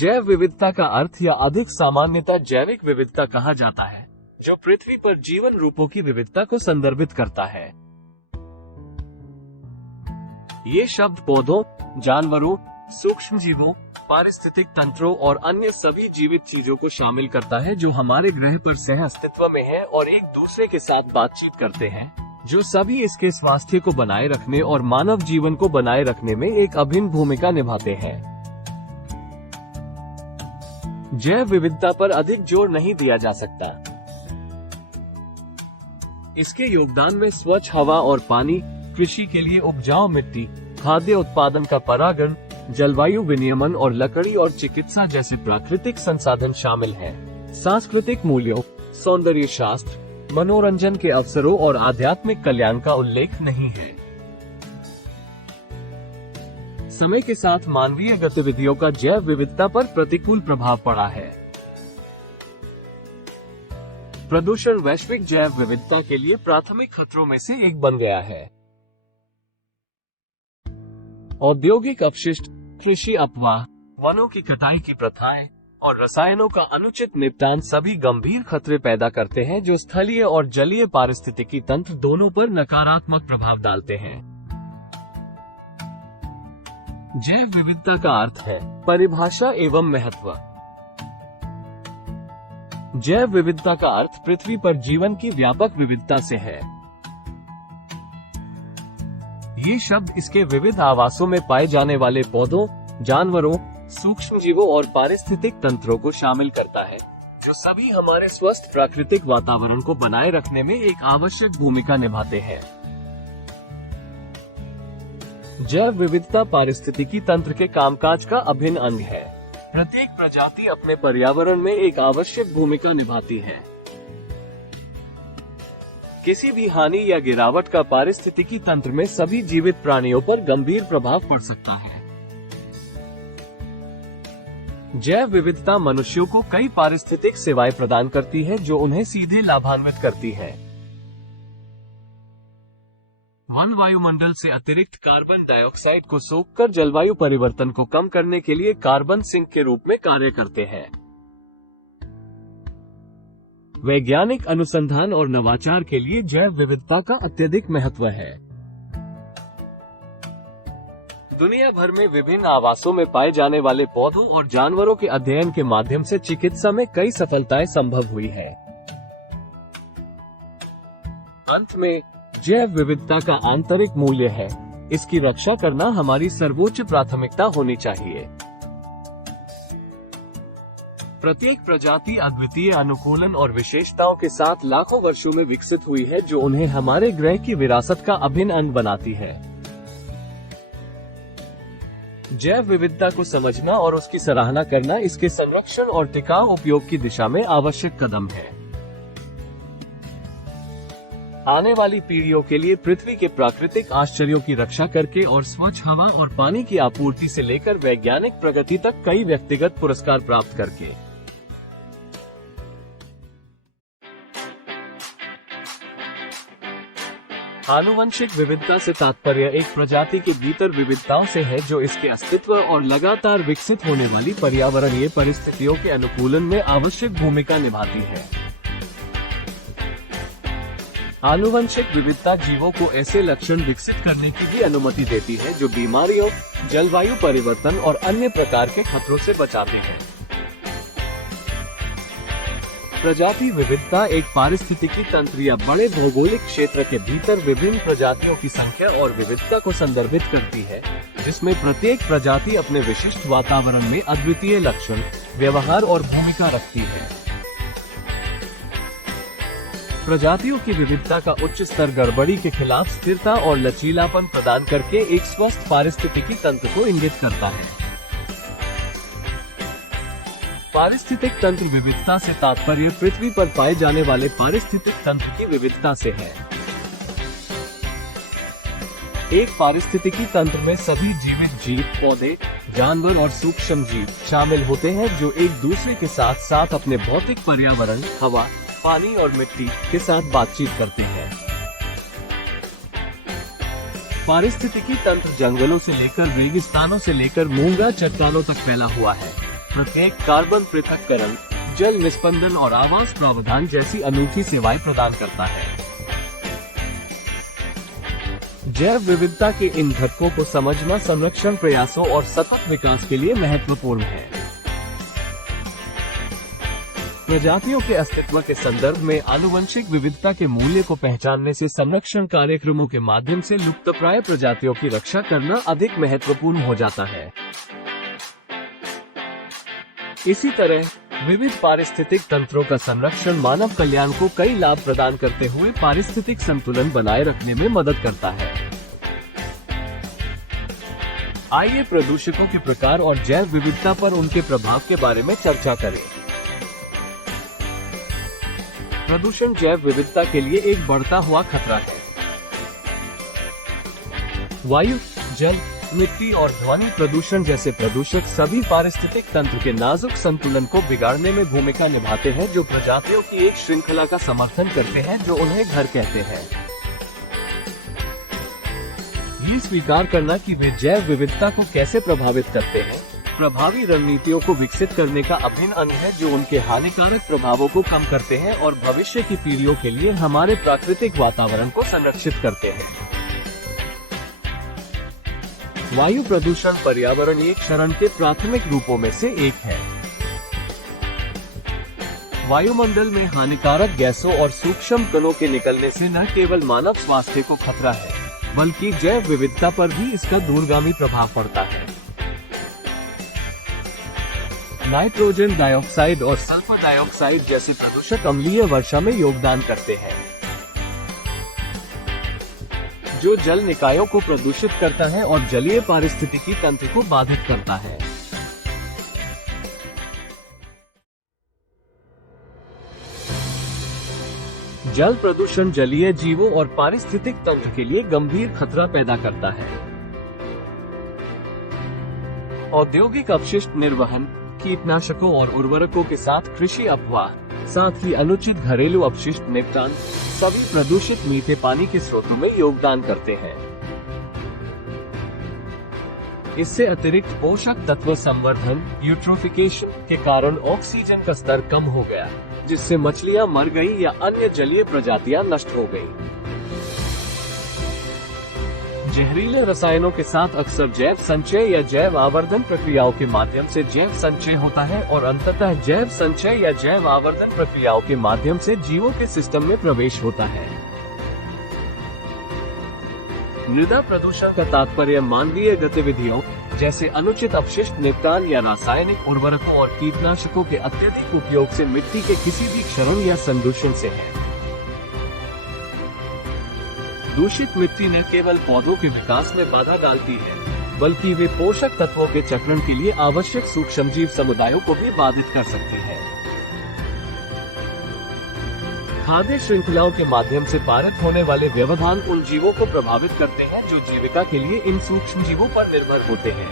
जैव विविधता का अर्थ या अधिक सामान्यतः जैविक विविधता कहा जाता है, जो पृथ्वी पर जीवन रूपों की विविधता को संदर्भित करता है। ये शब्द पौधों, जानवरों, सूक्ष्म जीवों, पारिस्थितिक तंत्रों और अन्य सभी जीवित चीजों को शामिल करता है जो हमारे ग्रह पर सह अस्तित्व में है और एक दूसरे के साथ बातचीत करते हैं, जो सभी इसके स्वास्थ्य को बनाए रखने और मानव जीवन को बनाए रखने में एक अभिन्न भूमिका निभाते हैं। जैव विविधता पर अधिक जोर नहीं दिया जा सकता। इसके योगदान में स्वच्छ हवा और पानी, कृषि के लिए उपजाऊ मिट्टी, खाद्य उत्पादन का परागण, जलवायु विनियमन और लकड़ी और चिकित्सा जैसे प्राकृतिक संसाधन शामिल हैं। सांस्कृतिक मूल्यों, सौंदर्य शास्त्र, मनोरंजन के अवसरों और आध्यात्मिक कल्याण का उल्लेख नहीं है। समय के साथ मानवीय गतिविधियों का जैव विविधता पर प्रतिकूल प्रभाव पड़ा है। प्रदूषण वैश्विक जैव विविधता के लिए प्राथमिक खतरों में से एक बन गया है। औद्योगिक अपशिष्ट, कृषि अपवाह, वनों की कटाई की प्रथाएं और रसायनों का अनुचित निपटान सभी गंभीर खतरे पैदा करते हैं जो स्थलीय और जलीय पारिस्थितिकी तंत्र दोनों पर नकारात्मक प्रभाव डालते हैं। जैव विविधता का अर्थ है परिभाषा एवं महत्व। जैव विविधता का अर्थ पृथ्वी पर जीवन की व्यापक विविधता से है। ये शब्द इसके विविध आवासों में पाए जाने वाले पौधों, जानवरों, सूक्ष्म जीवों और पारिस्थितिक तंत्रों को शामिल करता है, जो सभी हमारे स्वस्थ प्राकृतिक वातावरण को बनाए रखने में एक आवश्यक भूमिका निभाते हैं। जैव विविधता पारिस्थितिकी तंत्र के कामकाज का अभिन्न अंग है। प्रत्येक प्रजाति अपने पर्यावरण में एक आवश्यक भूमिका निभाती है। किसी भी हानि या गिरावट का पारिस्थितिकी तंत्र में सभी जीवित प्राणियों पर गंभीर प्रभाव पड़ सकता है। जैव विविधता मनुष्यों को कई पारिस्थितिक सेवाएं प्रदान करती है जो उन्हें सीधे लाभान्वित करती है। वन वायुमंडल से अतिरिक्त कार्बन डाइऑक्साइड को सोखकर जलवायु परिवर्तन को कम करने के लिए कार्बन सिंक के रूप में कार्य करते हैं। वैज्ञानिक अनुसंधान और नवाचार के लिए जैव विविधता का अत्यधिक महत्व है। दुनिया भर में विभिन्न आवासों में पाए जाने वाले पौधों और जानवरों के अध्ययन के माध्यम से चिकित्सा में कई सफलताएं संभव हुई है। अंत में जैव विविधता का आंतरिक मूल्य है। इसकी रक्षा करना हमारी सर्वोच्च प्राथमिकता होनी चाहिए। प्रत्येक प्रजाति अद्वितीय अनुकूलन और विशेषताओं के साथ लाखों वर्षों में विकसित हुई है, जो उन्हें हमारे ग्रह की विरासत का अभिन्न अंग बनाती है। जैव विविधता को समझना और उसकी सराहना करना इसके संरक्षण और टिकाऊ उपयोग की दिशा में आवश्यक कदम है। आने वाली पीढ़ियों के लिए पृथ्वी के प्राकृतिक आश्चर्यों की रक्षा करके और स्वच्छ हवा और पानी की आपूर्ति से लेकर वैज्ञानिक प्रगति तक कई व्यक्तिगत पुरस्कार प्राप्त करके आनुवंशिक विविधता से तात्पर्य एक प्रजाति के भीतर विविधताओं से है जो इसके अस्तित्व और लगातार विकसित होने वाली पर्यावरणीय परिस्थितियों के अनुकूलन में आवश्यक भूमिका निभाती है। आनुवंशिक विविधता जीवों को ऐसे लक्षण विकसित करने की भी अनुमति देती है जो बीमारियों, जलवायु परिवर्तन और अन्य प्रकार के खतरों से बचाते हैं। प्रजाति विविधता एक पारिस्थितिकी तंत्र या बड़े भौगोलिक क्षेत्र के भीतर विभिन्न प्रजातियों की संख्या और विविधता को संदर्भित करती है, जिसमें प्रत्येक प्रजाति अपने विशिष्ट वातावरण में अद्वितीय लक्षण, व्यवहार और भूमिका रखती है। प्रजातियों की विविधता का उच्च स्तर गड़बड़ी के खिलाफ स्थिरता और लचीलापन प्रदान करके एक स्वस्थ पारिस्थितिकी तंत्र को इंगित करता है। पारिस्थितिक तंत्र विविधता से तात्पर्य पृथ्वी पर पाए जाने वाले पारिस्थितिक तंत्र की विविधता से है। एक पारिस्थितिकी तंत्र में सभी जीवित जीव, पौधे, जानवर और सूक्ष्म जीव शामिल होते हैं जो एक दूसरे के साथ साथ अपने भौतिक पर्यावरण, हवा, पानी और मिट्टी के साथ बातचीत करते हैं। पारिस्थितिकी तंत्र जंगलों से लेकर रेगिस्तानों से लेकर मूंगा चट्टानों तक फैला हुआ है। प्रत्येक कार्बन पृथक्करण, जल निस्पंदन और आवास प्रावधान जैसी अनूठी सेवाएं प्रदान करता है। जैव विविधता के इन घटकों को समझना संरक्षण प्रयासों और सतत विकास के लिए महत्वपूर्ण है। प्रजातियों के अस्तित्व के संदर्भ में आनुवंशिक विविधता के मूल्य को पहचानने से संरक्षण कार्यक्रमों के माध्यम से लुप्तप्राय प्रजातियों की रक्षा करना अधिक महत्वपूर्ण हो जाता है। इसी तरह विविध पारिस्थितिक तंत्रों का संरक्षण मानव कल्याण को कई लाभ प्रदान करते हुए पारिस्थितिक संतुलन बनाए रखने में मदद करता है। आइए प्रदूषकों के प्रकार और जैव विविधता पर उनके प्रभाव के बारे में चर्चा करें। प्रदूषण जैव विविधता के लिए एक बढ़ता हुआ खतरा है। वायु, जल, मिट्टी और ध्वनि प्रदूषण जैसे प्रदूषक सभी पारिस्थितिक तंत्र के नाजुक संतुलन को बिगाड़ने में भूमिका निभाते हैं, जो प्रजातियों की एक श्रृंखला का समर्थन करते हैं जो उन्हें घर कहते हैं। ये स्वीकार करना कि वे जैव विविधता को कैसे प्रभावित करते हैं, प्रभावी रणनीतियों को विकसित करने का अभिन्न अंग है, जो उनके हानिकारक प्रभावों को कम करते हैं और भविष्य की पीढ़ियों के लिए हमारे प्राकृतिक वातावरण को संरक्षित करते हैं। वायु प्रदूषण पर्यावरणीय क्षरण के प्राथमिक रूपों में से एक है। वायुमंडल में हानिकारक गैसों और सूक्ष्म कणों के निकलने से न केवल मानव स्वास्थ्य को खतरा है, बल्कि जैव विविधता पर भी इसका दूरगामी प्रभाव पड़ता है। नाइट्रोजन डाइऑक्साइड और सल्फर डाइऑक्साइड जैसे प्रदूषक अम्लीय वर्षा में योगदान करते हैं, जो जल निकायों को प्रदूषित करता है और जलीय पारिस्थितिकी तंत्र को बाधित करता है। जल प्रदूषण जलीय जीवों और पारिस्थितिक तंत्र के लिए गंभीर खतरा पैदा करता है। औद्योगिक अपशिष्ट निर्वहन, कीटनाशकों और उर्वरकों के साथ कृषि अपवाह, साथ ही अनुचित घरेलू अपशिष्ट निपटान सभी प्रदूषित मीठे पानी के स्रोतों में योगदान करते हैं। इससे अतिरिक्त पोषक तत्व संवर्धन यूट्रोफिकेशन के कारण ऑक्सीजन का स्तर कम हो गया, जिससे मछलियां मर गई या अन्य जलीय प्रजातियां नष्ट हो गईं। जहरीले रसायनों के साथ अक्सर जैव संचय या जैव आवर्धन प्रक्रियाओं के माध्यम से जैव संचय होता है और अंततः जैव संचय या जैव आवर्धन प्रक्रियाओं के माध्यम से जीवों के सिस्टम में प्रवेश होता है। मृदा प्रदूषण का तात्पर्य मानवीय गतिविधियों जैसे अनुचित अपशिष्ट निपटान या रासायनिक उर्वरकों और कीटनाशकों के अत्यधिक उपयोग से मिट्टी के किसी भी क्षरण या संदूषण से है। दूषित मिट्टी न केवल पौधों के विकास में बाधा डालती है, बल्कि वे पोषक तत्वों के चक्रण के लिए आवश्यक सूक्ष्मजीव समुदायों को भी बाधित कर सकते हैं। खाद्य श्रृंखलाओं के माध्यम से पारित होने वाले व्यवधान उन जीवों को प्रभावित करते हैं जो जीविका के लिए इन सूक्ष्मजीवों पर निर्भर होते हैं।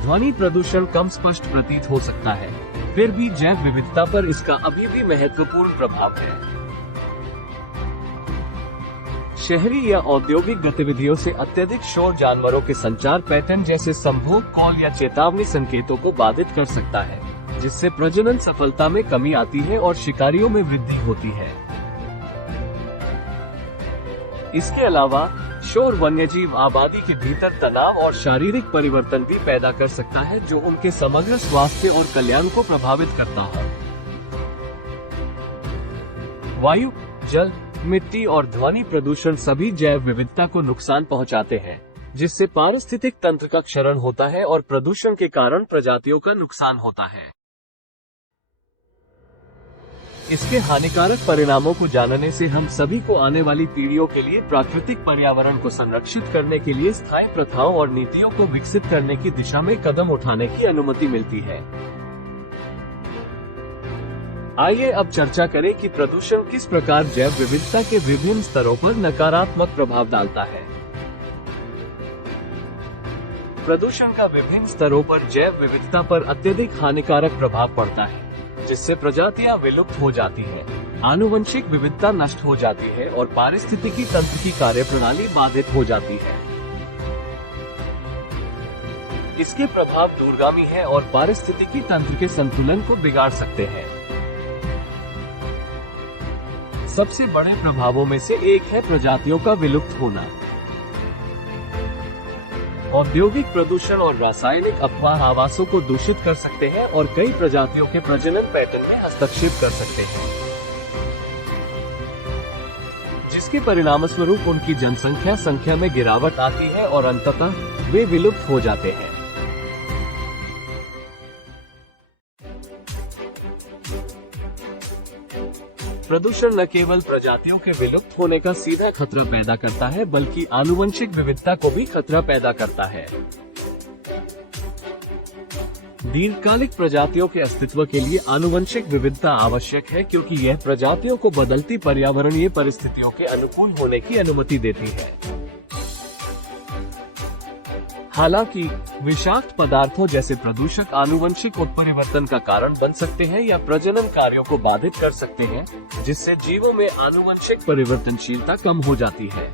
ध्वनि प्रदूषण कम स्पष्ट प्रतीत हो सकता है, फिर भी जैव विविधता पर इसका अभी भी महत्वपूर्ण प्रभाव है। शहरी या औद्योगिक गतिविधियों से अत्यधिक शोर जानवरों के संचार पैटर्न जैसे संभोग कॉल या चेतावनी संकेतों को बाधित कर सकता है, जिससे प्रजनन सफलता में कमी आती है और शिकारियों में वृद्धि होती है। इसके अलावा शोर वन्यजीव आबादी के भीतर तनाव और शारीरिक परिवर्तन भी पैदा कर सकता है, जो उनके समग्र स्वास्थ्य और कल्याण को प्रभावित करता है। वायु, जल, मिट्टी और ध्वनि प्रदूषण सभी जैव विविधता को नुकसान पहुंचाते हैं, जिससे पारिस्थितिक तंत्र का क्षरण होता है और प्रदूषण के कारण प्रजातियों का नुकसान होता है। इसके हानिकारक परिणामों को जानने से हम सभी को आने वाली पीढ़ियों के लिए प्राकृतिक पर्यावरण को संरक्षित करने के लिए स्थायी प्रथाओं और नीतियों को विकसित करने की दिशा में कदम उठाने की अनुमति मिलती है। आइए अब चर्चा करें कि प्रदूषण किस प्रकार जैव विविधता के विभिन्न स्तरों पर नकारात्मक प्रभाव डालता है। प्रदूषण का विभिन्न स्तरों पर जैव विविधता पर अत्यधिक हानिकारक प्रभाव पड़ता है, जिससे प्रजातियां विलुप्त हो जाती हैं, आनुवंशिक विविधता नष्ट हो जाती है और पारिस्थितिकी तंत्र की कार्यप्रणाली बाधित हो जाती है। इसके प्रभाव दूरगामी है और पारिस्थितिकी तंत्र के संतुलन को बिगाड़ सकते हैं। सबसे बड़े प्रभावों में से एक है प्रजातियों का विलुप्त होना। औद्योगिक प्रदूषण और रासायनिक अपवाह आवासों को दूषित कर सकते हैं और कई प्रजातियों के प्रजनन पैटर्न में हस्तक्षेप कर सकते हैं, जिसके परिणामस्वरूप उनकी जनसंख्या संख्या में गिरावट आती है और अंततः वे विलुप्त हो जाते हैं। प्रदूषण न केवल प्रजातियों के विलुप्त होने का सीधा खतरा पैदा करता है, बल्कि आनुवंशिक विविधता को भी खतरा पैदा करता है। दीर्घकालिक प्रजातियों के अस्तित्व के लिए आनुवंशिक विविधता आवश्यक है, क्योंकि यह प्रजातियों को बदलती पर्यावरणीय परिस्थितियों के अनुकूल होने की अनुमति देती है। हालांकि विषाक्त पदार्थों जैसे प्रदूषक आनुवंशिक उत्परिवर्तन का कारण बन सकते हैं या प्रजनन कार्यों को बाधित कर सकते हैं, जिससे जीवों में आनुवंशिक परिवर्तनशीलता कम हो जाती है।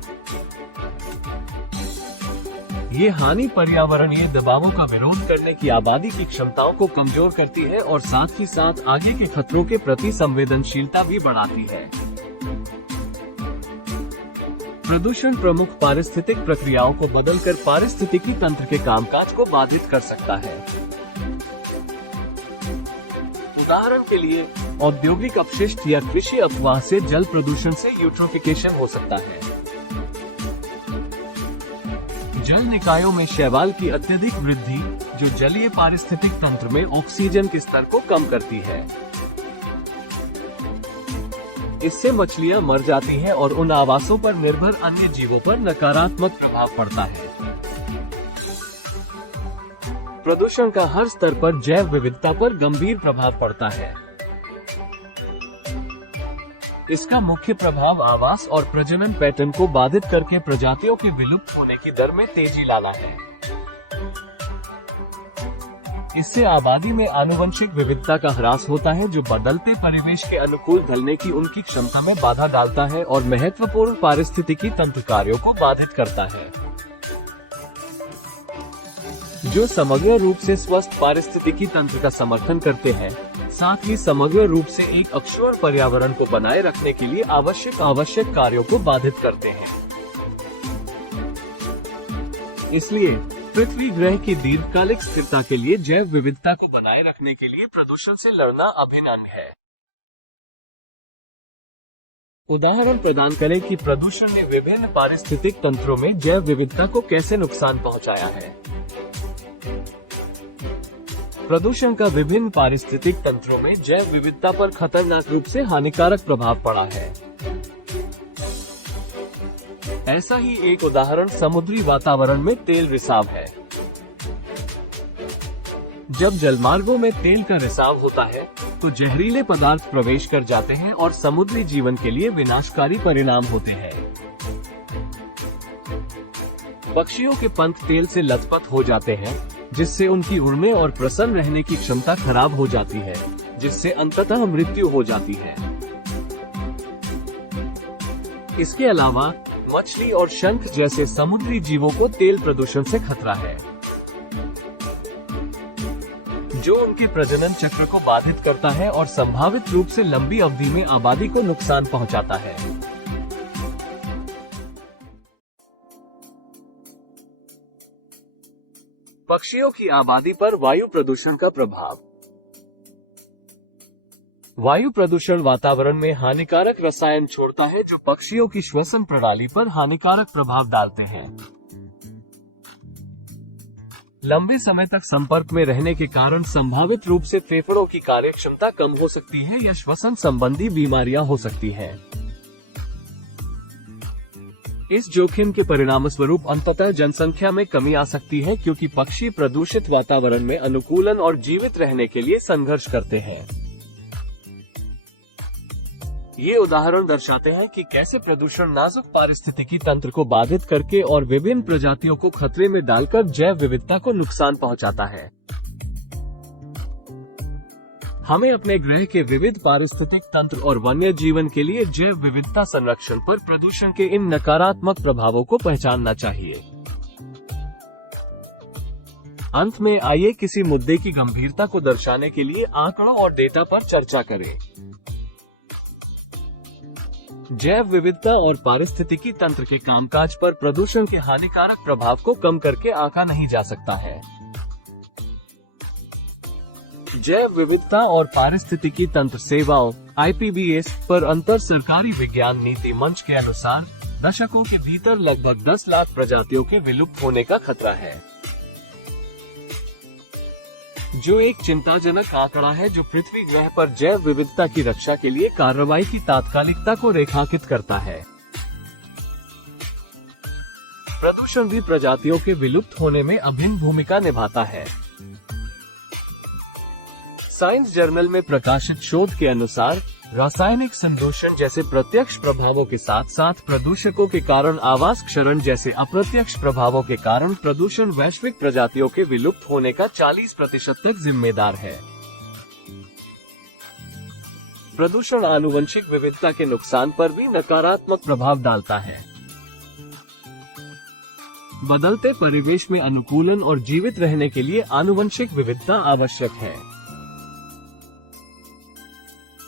ये हानि पर्यावरणीय दबावों का विरोध करने की आबादी की क्षमताओं को कमजोर करती है और साथ ही साथ आगे के खतरों के प्रति संवेदनशीलता भी बढ़ाती है। प्रदूषण प्रमुख पारिस्थितिक प्रक्रियाओं को बदलकर पारिस्थितिकी तंत्र के कामकाज को बाधित कर सकता है। उदाहरण के लिए औद्योगिक अपशिष्ट या कृषि अपवाह से जल प्रदूषण से यूट्रोफिकेशन हो सकता है। जल निकायों में शैवाल की अत्यधिक वृद्धि, जो जलीय पारिस्थितिक तंत्र में ऑक्सीजन के स्तर को कम करती है। इससे मछलियां मर जाती हैं और उन आवासों पर निर्भर अन्य जीवों पर नकारात्मक प्रभाव पड़ता है। प्रदूषण का हर स्तर पर जैव विविधता पर गंभीर प्रभाव पड़ता है। इसका मुख्य प्रभाव आवास और प्रजनन पैटर्न को बाधित करके प्रजातियों के विलुप्त होने की दर में तेजी लाना है। इससे आबादी में आनुवंशिक विविधता का ह्रास होता है, जो बदलते परिवेश के अनुकूल ढलने की उनकी क्षमता में बाधा डालता है और महत्वपूर्ण पारिस्थितिकी तंत्र कार्यों को बाधित करता है, जो समग्र रूप से स्वस्थ पारिस्थितिकी तंत्र का समर्थन करते हैं। साथ ही समग्र रूप से एक अक्षुण्ण पर्यावरण को बनाए रखने के लिए आवश्यक कार्यों को बाधित करते हैं। इसलिए पृथ्वी ग्रह की दीर्घकालिक स्थिरता के लिए जैव विविधता को बनाए रखने के लिए प्रदूषण से लड़ना अभिन्न अंग है। उदाहरण प्रदान करें कि प्रदूषण ने विभिन्न पारिस्थितिक तंत्रों में जैव विविधता को कैसे नुकसान पहुंचाया है। प्रदूषण का विभिन्न पारिस्थितिक तंत्रों में जैव विविधता पर खतरनाक रूप से हानिकारक प्रभाव पड़ा है। ऐसा ही एक उदाहरण समुद्री वातावरण में तेल रिसाव है। जब जलमार्गों में तेल का रिसाव होता है, तो जहरीले पदार्थ प्रवेश कर जाते हैं और समुद्री जीवन के लिए विनाशकारी परिणाम होते हैं। पक्षियों के पंख तेल से लथपथ हो जाते हैं, जिससे उनकी उड़ने और प्रसन्न रहने की क्षमता खराब हो जाती है, जिससे अंततः मृत्यु हो जाती है। इसके अलावा मछली और शंख जैसे समुद्री जीवों को तेल प्रदूषण से खतरा है, जो उनके प्रजनन चक्र को बाधित करता है और संभावित रूप से लंबी अवधि में आबादी को नुकसान पहुंचाता है। पक्षियों की आबादी पर वायु प्रदूषण का प्रभाव। वायु प्रदूषण वातावरण में हानिकारक रसायन छोड़ता है, जो पक्षियों की श्वसन प्रणाली पर हानिकारक प्रभाव डालते हैं। लंबे समय तक संपर्क में रहने के कारण संभावित रूप से फेफड़ों की कार्यक्षमता कम हो सकती है या श्वसन संबंधी बीमारियां हो सकती हैं। इस जोखिम के परिणामस्वरूप अंततः जनसंख्या में कमी आ सकती है, क्योंकि पक्षी प्रदूषित वातावरण में अनुकूलन और जीवित रहने के लिए संघर्ष करते हैं। ये उदाहरण दर्शाते हैं कि कैसे प्रदूषण नाजुक पारिस्थितिकी तंत्र को बाधित करके और विभिन्न प्रजातियों को खतरे में डालकर जैव विविधता को नुकसान पहुंचाता है। हमें अपने ग्रह के विविध पारिस्थितिक तंत्र और वन्य जीवन के लिए जैव विविधता संरक्षण पर प्रदूषण के इन नकारात्मक प्रभावों को पहचानना चाहिए। अंत में आइए किसी मुद्दे की गंभीरता को दर्शाने के लिए आंकड़ों और डेटा पर चर्चा करें। जैव विविधता और पारिस्थितिकी तंत्र के कामकाज पर प्रदूषण के हानिकारक प्रभाव को कम करके आंका नहीं जा सकता है। जैव विविधता और पारिस्थितिकी तंत्र सेवाओं IPBS पर अंतर सरकारी विज्ञान नीति मंच के अनुसार दशकों के भीतर लगभग 10 लाख प्रजातियों के विलुप्त होने का खतरा है, जो एक चिंताजनक आंकड़ा है जो पृथ्वी ग्रह पर जैव विविधता की रक्षा के लिए कार्रवाई की तात्कालिकता को रेखांकित करता है। प्रदूषण भी प्रजातियों के विलुप्त होने में अभिन्न भूमिका निभाता है। साइंस जर्नल में प्रकाशित शोध के अनुसार रासायनिक संदूषण जैसे प्रत्यक्ष प्रभावों के साथ साथ प्रदूषकों के कारण आवास क्षरण जैसे अप्रत्यक्ष प्रभावों के कारण प्रदूषण वैश्विक प्रजातियों के विलुप्त होने का 40% तक जिम्मेदार है। प्रदूषण आनुवंशिक विविधता के नुकसान पर भी नकारात्मक प्रभाव डालता है। बदलते परिवेश में अनुकूलन और जीवित रहने के लिए आनुवंशिक विविधता आवश्यक है।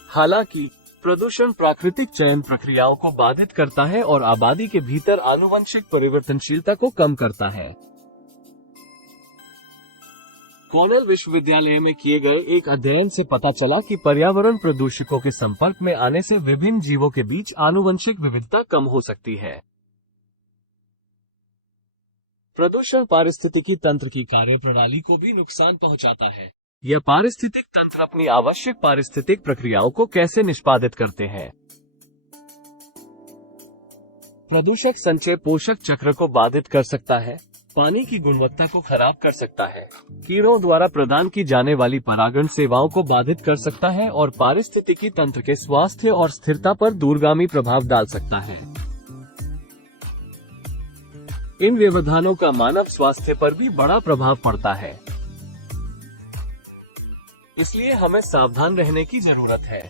हालांकि प्रदूषण प्राकृतिक चयन प्रक्रियाओं को बाधित करता है और आबादी के भीतर आनुवंशिक परिवर्तनशीलता को कम करता है। कॉर्नेल विश्वविद्यालय में किए गए एक अध्ययन से पता चला कि पर्यावरण प्रदूषकों के संपर्क में आने से विभिन्न जीवों के बीच आनुवंशिक विविधता कम हो सकती है। प्रदूषण पारिस्थितिकी तंत्र की कार्यप्रणाली को भी नुकसान पहुंचाता है। यह पारिस्थितिक तंत्र अपनी आवश्यक पारिस्थितिक प्रक्रियाओं को कैसे निष्पादित करते हैं? प्रदूषक संचय पोषक चक्र को बाधित कर सकता है, पानी की गुणवत्ता को खराब कर सकता है, कीड़ों द्वारा प्रदान की जाने वाली परागण सेवाओं को बाधित कर सकता है और पारिस्थितिकी तंत्र के स्वास्थ्य और स्थिरता पर दूरगामी प्रभाव डाल सकता है। इन व्यवधानों का मानव स्वास्थ्य पर भी बड़ा प्रभाव पड़ता है, इसलिए हमें सावधान रहने की जरूरत है।